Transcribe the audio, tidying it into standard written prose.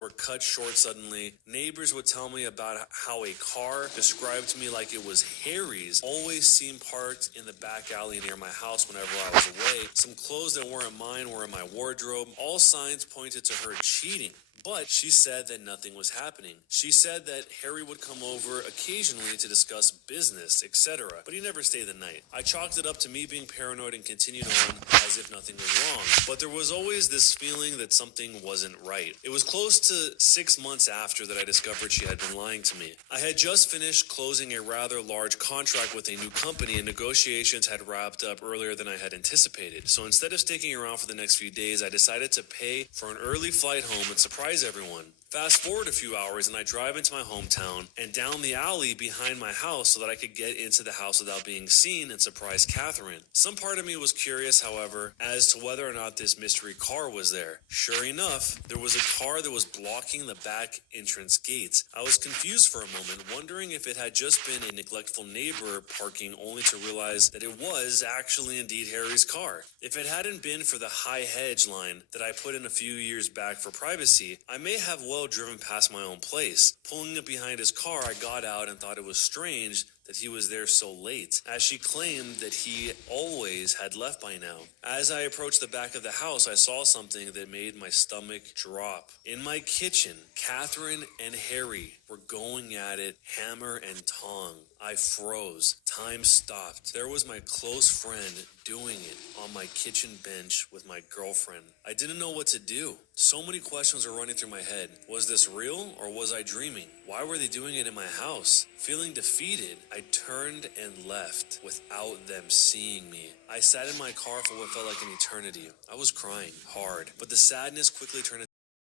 were cut short suddenly. Neighbors would tell me about how a car described to me like it was Harry's always seemed parked in the back alley near my house whenever I was away. Some clothes that weren't mine were in my wardrobe. All signs pointed to her cheating. But she said that nothing was happening. She said that Harry would come over occasionally to discuss business, etc., but he never stayed the night. I chalked it up to me being paranoid and continued on as if nothing was wrong. But there was always this feeling that something wasn't right. It was close to 6 months after that I discovered she had been lying to me. I had just finished closing a rather large contract with a new company, and negotiations had wrapped up earlier than I had anticipated. So instead of sticking around for the next few days, I decided to pay for an early flight home and surprise everyone. Fast forward a few hours and I drive into my hometown and down the alley behind my house so that I could get into the house without being seen and surprise Catherine. Some part of me was curious, however, as to whether or not this mystery car was there. Sure enough, there was a car that was blocking the back entrance gate. I was confused for a moment, wondering if it had just been a neglectful neighbor parking, only to realize that it was actually indeed Harry's car. If it hadn't been for the high hedge line that I put in a few years back for privacy, I may have well driven past my own place. Pulling up behind his car, I got out and thought it was strange that he was there so late, as she claimed that he always had left by now. As I approached the back of the house, I saw something that made my stomach drop. In my kitchen, Catherine and Harry were going at it hammer and tong. I froze. Time stopped. There was my close friend doing it on my kitchen bench with my girlfriend. I didn't know what to do. So many questions were running through my head. Was this real or was I dreaming? Why were they doing it in my house? Feeling defeated, I turned and left without them seeing me. I sat in my car for what felt like an eternity. I was crying hard, but the sadness quickly turned